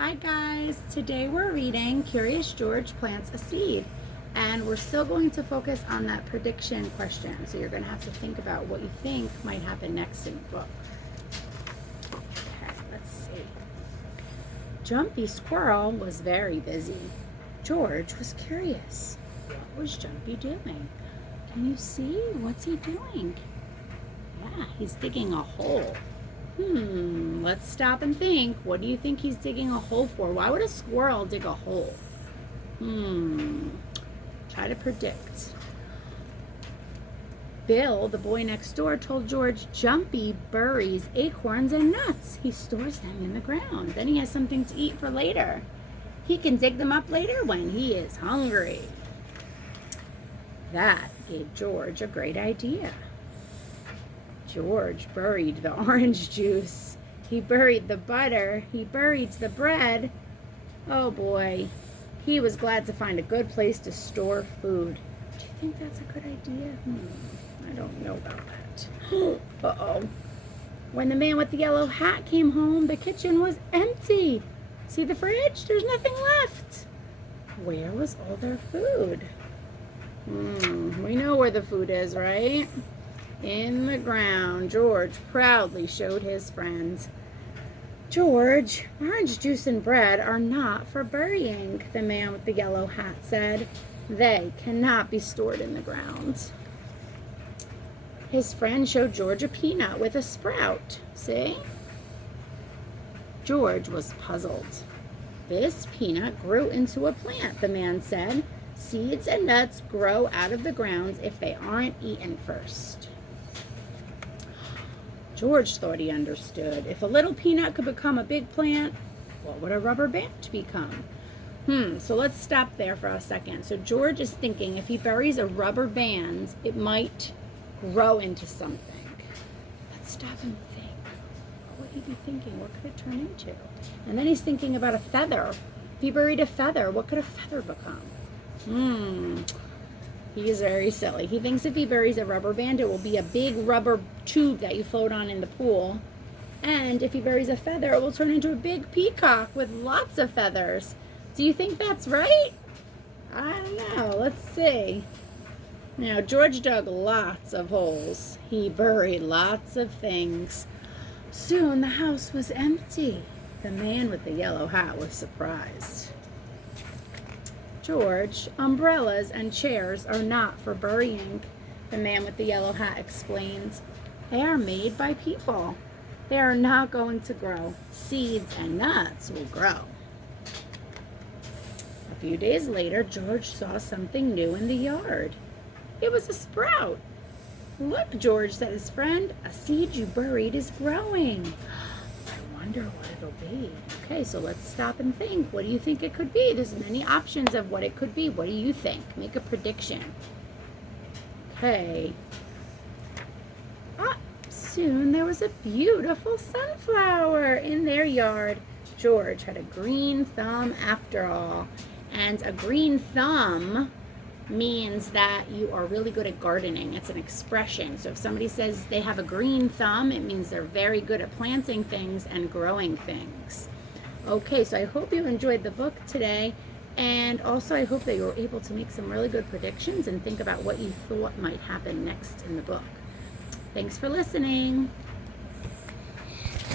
Hi guys, today we're reading Curious George Plants a Seed, and we're still going to focus on that prediction question. So you're going to have to think about what you think might happen next in the book. Okay, let's see. Jumpy Squirrel was very busy. George was curious. What was Jumpy doing? Can you see? What's he doing? Yeah, he's digging a hole. Let's stop and think. What do you think he's digging a hole for? Why would a squirrel dig a hole? Try to predict. Bill, the boy next door, told George Jumpy buries acorns and nuts. He stores them in the ground. Then he has something to eat for later. He can dig them up later when he is hungry. That gave George a great idea. George buried the orange juice. He buried the butter. He buried the bread. Oh boy, he was glad to find a good place to store food. Do you think that's a good idea? I don't know about that. Uh-oh. When the man with the yellow hat came home, the kitchen was empty. See the fridge? There's nothing left. Where was all their food? We know where the food is, right? In the ground. George proudly showed his friends. George, orange juice and bread are not for burying, the man with the yellow hat said. They cannot be stored in the ground. His friend showed George a peanut with a sprout. See? George was puzzled. This peanut grew into a plant, the man said. Seeds and nuts grow out of the ground if they aren't eaten first. George thought he understood. If a little peanut could become a big plant, what would a rubber band become? So let's stop there for a second. So George is thinking if he buries a rubber band, it might grow into something. Let's stop and think. What would he be thinking? What could it turn into? And then he's thinking about a feather. If he buried a feather, what could a feather become? He is very silly. He thinks if he buries a rubber band, it will be a big rubber tube that you float on in the pool. And if he buries a feather, it will turn into a big peacock with lots of feathers. Do you think that's right? I don't know. Let's see. Now, George dug lots of holes. He buried lots of things. Soon the house was empty. The man with the yellow hat was surprised. George, umbrellas and chairs are not for burying, the man with the yellow hat explained. They are made by people. They are not going to grow. Seeds and nuts will grow. A few days later, George saw something new in the yard. It was a sprout. Look, George, said his friend, a seed you buried is growing. I wonder what it'll be. Okay, so let's stop and think. What do you think it could be? There's many options of what it could be. What do you think? Make a prediction. Okay. Soon there was a beautiful sunflower in their yard. George had a green thumb after all. And a green thumb means that you are really good at gardening. It's an expression. So if somebody says they have a green thumb, it means they're very good at planting things and growing things. Okay, so I hope you enjoyed the book today, and also I hope that you were able to make some really good predictions and think about what you thought might happen next in the book. Thanks for listening.